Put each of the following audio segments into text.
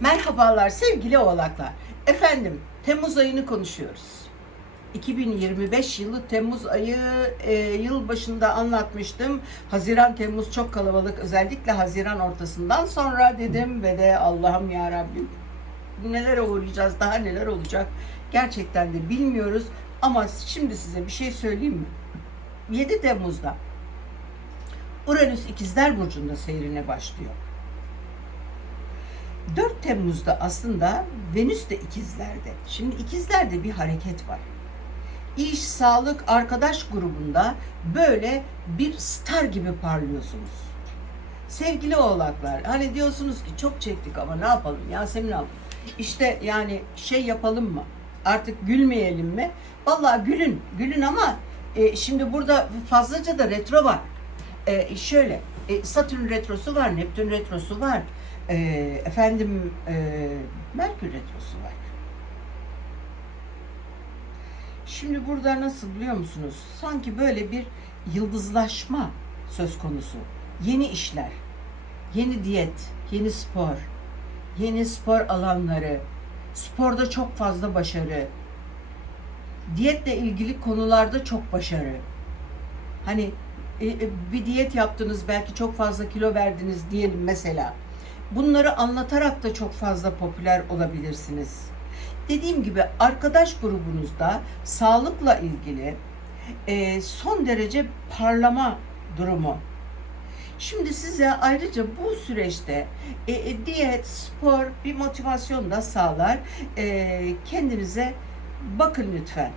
Merhabalar sevgili oğlaklar. Efendim Temmuz ayını konuşuyoruz. 2025 yılı Temmuz ayı e, yıl başında anlatmıştım. Haziran Temmuz çok kalabalık özellikle Haziran ortasından sonra dedim ve de Allah'ım ya Rabbim neler uğrayacağız daha neler olacak gerçekten de bilmiyoruz ama şimdi size bir şey söyleyeyim mi? 7 Temmuz'da Uranüs İkizler Burcu'nda seyrine başlıyor. 4 Temmuz'da aslında Venüs de ikizlerde. Şimdi ikizlerde bir hareket var. İş, sağlık, arkadaş grubunda böyle bir star gibi parlıyorsunuz. Sevgili oğlaklar, hani diyorsunuz ki çok çektik ama ne yapalım Yasemin abla? İşte yani şey yapalım mı? Artık gülmeyelim mi? Vallahi gülün, gülün ama e, şimdi burada fazlaca da retro var. E, şöyle, e, Satürn retrosu var, Neptün retrosu var. E, efendim, e, Merkür retrosu var. Şimdi burada nasıl biliyor musunuz? Sanki böyle bir yıldızlaşma söz konusu. Yeni işler, yeni diyet, yeni spor, yeni spor alanları, sporda çok fazla başarı, diyetle ilgili konularda çok başarı. Hani e, e, bir diyet yaptınız belki çok fazla kilo verdiniz diyelim mesela. Bunları anlatarak da çok fazla popüler olabilirsiniz. Dediğim gibi arkadaş grubunuzda sağlıkla ilgili e, son derece parlama durumu. Şimdi size ayrıca bu süreçte e, e, diyet, spor bir motivasyon da sağlar. E, kendinize bakın lütfen.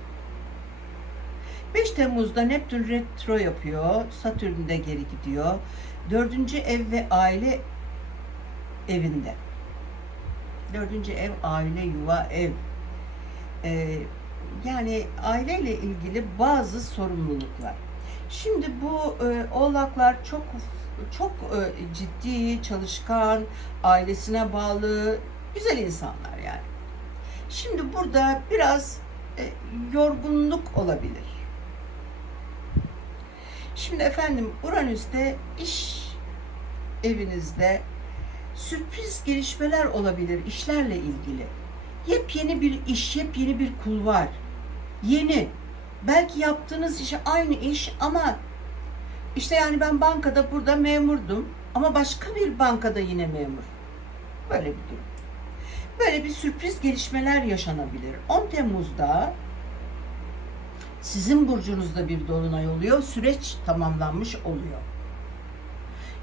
5 Temmuz'da Neptün retro yapıyor. Satürn de geri gidiyor. Dördüncü ev ve aile evinde. Dördüncü ev aile, yuva, ev. Ee, yani aileyle ilgili bazı sorumluluklar. Şimdi bu e, oğlaklar çok çok e, ciddi, çalışkan, ailesine bağlı, güzel insanlar yani. Şimdi burada biraz e, yorgunluk olabilir. Şimdi efendim Uranüs'te iş evinizde sürpriz gelişmeler olabilir işlerle ilgili. Yepyeni bir iş, yepyeni bir kulvar. Yeni. Belki yaptığınız iş aynı iş ama işte yani ben bankada burada memurdum ama başka bir bankada yine memur. Böyle bir durum. Böyle bir sürpriz gelişmeler yaşanabilir. 10 Temmuz'da sizin burcunuzda bir dolunay oluyor. Süreç tamamlanmış oluyor.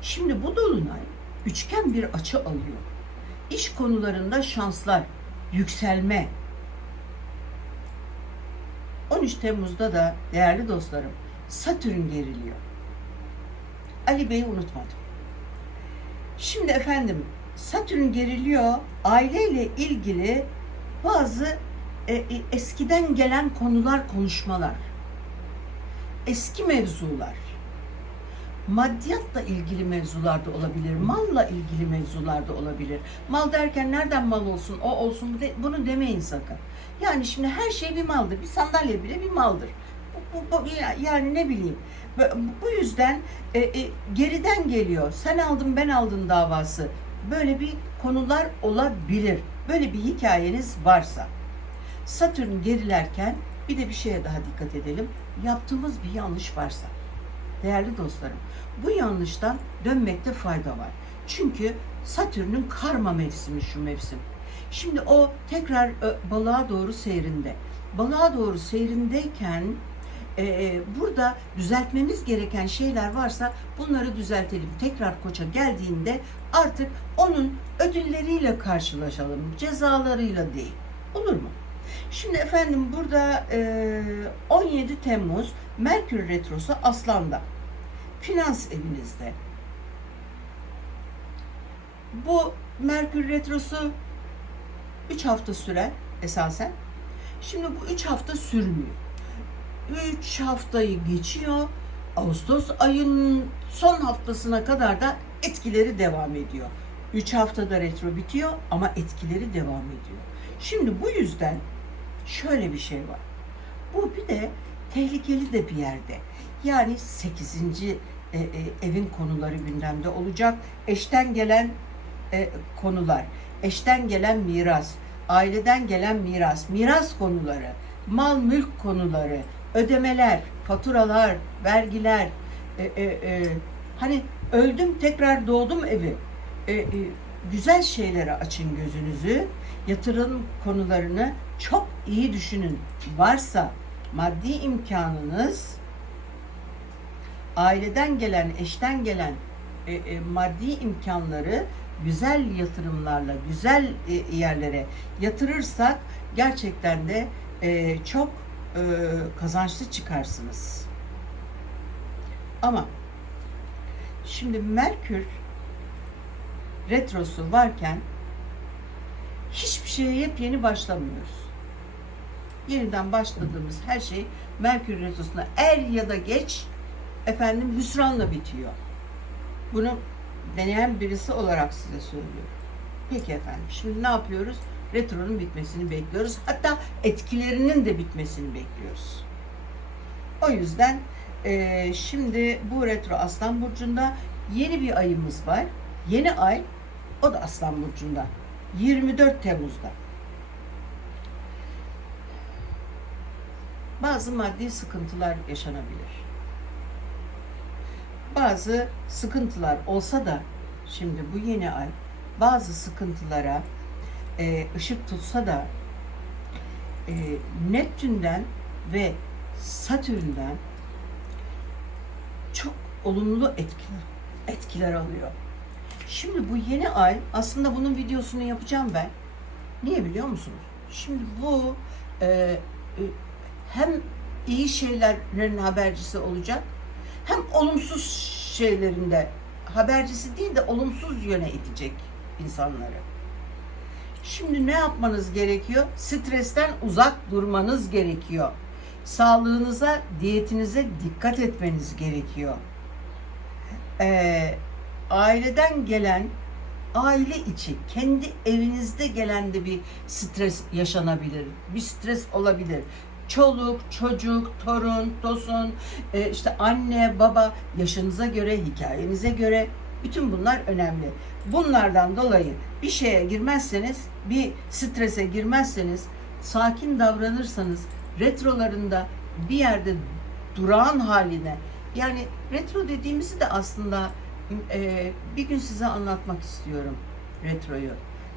Şimdi bu dolunay üçgen bir açı alıyor. İş konularında şanslar, yükselme. 13 Temmuz'da da değerli dostlarım Satürn geriliyor. Ali Bey'i unutmadım. Şimdi efendim Satürn geriliyor. Aileyle ilgili bazı e, e, eskiden gelen konular, konuşmalar. Eski mevzular. Maddiyatla ilgili mevzular da olabilir. Malla ilgili mevzular da olabilir. Mal derken nereden mal olsun, o olsun bunu demeyin sakın. Yani şimdi her şey bir maldır. Bir sandalye bile bir maldır. Bu, bu, bu- ya- yani ne bileyim. Bu yüzden e, e, geriden geliyor. Sen aldın ben aldın davası. Böyle bir konular olabilir. Böyle bir hikayeniz varsa. Satürn gerilerken bir de bir şeye daha dikkat edelim. Yaptığımız bir yanlış varsa. Değerli dostlarım, bu yanlıştan dönmekte fayda var. Çünkü Satürn'ün karma mevsimi şu mevsim. Şimdi o tekrar e, balığa doğru seyrinde. Balığa doğru seyrindeyken e, e, burada düzeltmemiz gereken şeyler varsa bunları düzeltelim. Tekrar koça geldiğinde artık onun ödülleriyle karşılaşalım. Cezalarıyla değil. Olur mu? Şimdi efendim burada e, 17 Temmuz Merkür Retrosu Aslan'da. Finans evinizde. Bu Merkür Retrosu 3 hafta sürer esasen. Şimdi bu 3 hafta sürmüyor. 3 haftayı geçiyor. Ağustos ayının son haftasına kadar da etkileri devam ediyor. 3 haftada retro bitiyor ama etkileri devam ediyor. Şimdi bu yüzden şöyle bir şey var. Bu bir de tehlikeli de bir yerde. Yani 8. e, e, evin konuları gündemde olacak. Eşten gelen e, konular. eşten gelen miras, aileden gelen miras, miras konuları, mal mülk konuları, ödemeler, faturalar, vergiler, hani öldüm tekrar doğdum evi. Güzel şeylere açın gözünüzü. Yatırım konularını çok iyi düşünün. Varsa maddi imkanınız aileden gelen, eşten gelen e, e, maddi imkanları güzel yatırımlarla, güzel e, yerlere yatırırsak gerçekten de e, çok e, kazançlı çıkarsınız. Ama şimdi Merkür retrosu varken hiçbir şeye yepyeni başlamıyoruz. Yeniden başladığımız her şey Merkür retrosuna er ya da geç efendim hüsranla bitiyor. Bunu deneyen birisi olarak size söylüyorum. Peki efendim şimdi ne yapıyoruz? Retronun bitmesini bekliyoruz. Hatta etkilerinin de bitmesini bekliyoruz. O yüzden eee, şimdi bu retro Aslan Burcu'nda yeni bir ayımız var. Yeni ay o da Aslan Burcu'nda. 24 Temmuz'da. Bazı maddi sıkıntılar yaşanabilir. Bazı sıkıntılar olsa da şimdi bu yeni ay bazı sıkıntılara e, ışık tutsa da e, Neptün'den ve Satürn'den çok olumlu etkiler etkiler alıyor. Şimdi bu yeni ay aslında bunun videosunu yapacağım ben. Niye biliyor musunuz? Şimdi bu e, hem iyi şeylerin habercisi olacak hem olumsuz şeylerinde habercisi değil de olumsuz yöne itecek insanları. Şimdi ne yapmanız gerekiyor? Stresten uzak durmanız gerekiyor. Sağlığınıza, diyetinize dikkat etmeniz gerekiyor. Ee, aileden gelen, aile içi, kendi evinizde gelen de bir stres yaşanabilir. Bir stres olabilir. Çoluk, çocuk, torun, tosun, e, işte anne, baba yaşınıza göre, hikayenize göre bütün bunlar önemli. Bunlardan dolayı bir şeye girmezseniz, bir strese girmezseniz, sakin davranırsanız retrolarında bir yerde durağan haline yani retro dediğimizi de aslında e, bir gün size anlatmak istiyorum retroyu.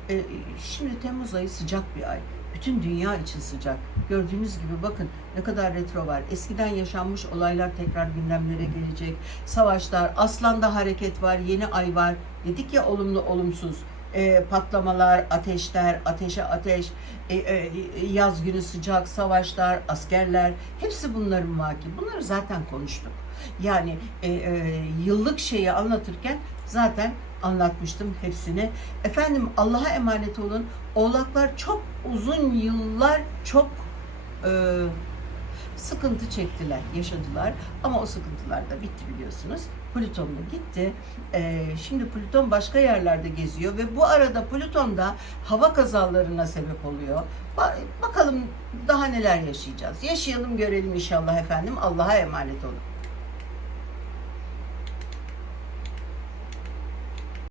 E, şimdi Temmuz ayı sıcak bir ay. Bütün dünya için sıcak. Gördüğünüz gibi bakın ne kadar retro var. Eskiden yaşanmış olaylar tekrar gündemlere gelecek. Savaşlar, aslanda hareket var, yeni ay var. Dedik ya olumlu olumsuz. E, patlamalar, ateşler, ateşe ateş, e, e, yaz günü sıcak, savaşlar, askerler. Hepsi bunların vaki. Bunları zaten konuştuk. Yani e, e, yıllık şeyi anlatırken zaten anlatmıştım hepsini. Efendim Allah'a emanet olun. Oğlaklar çok uzun yıllar çok e, sıkıntı çektiler, yaşadılar. Ama o sıkıntılar da bitti biliyorsunuz. Plüton da gitti. E, şimdi Plüton başka yerlerde geziyor ve bu arada Plüton da hava kazalarına sebep oluyor. Ba- bakalım daha neler yaşayacağız. Yaşayalım görelim inşallah efendim. Allah'a emanet olun.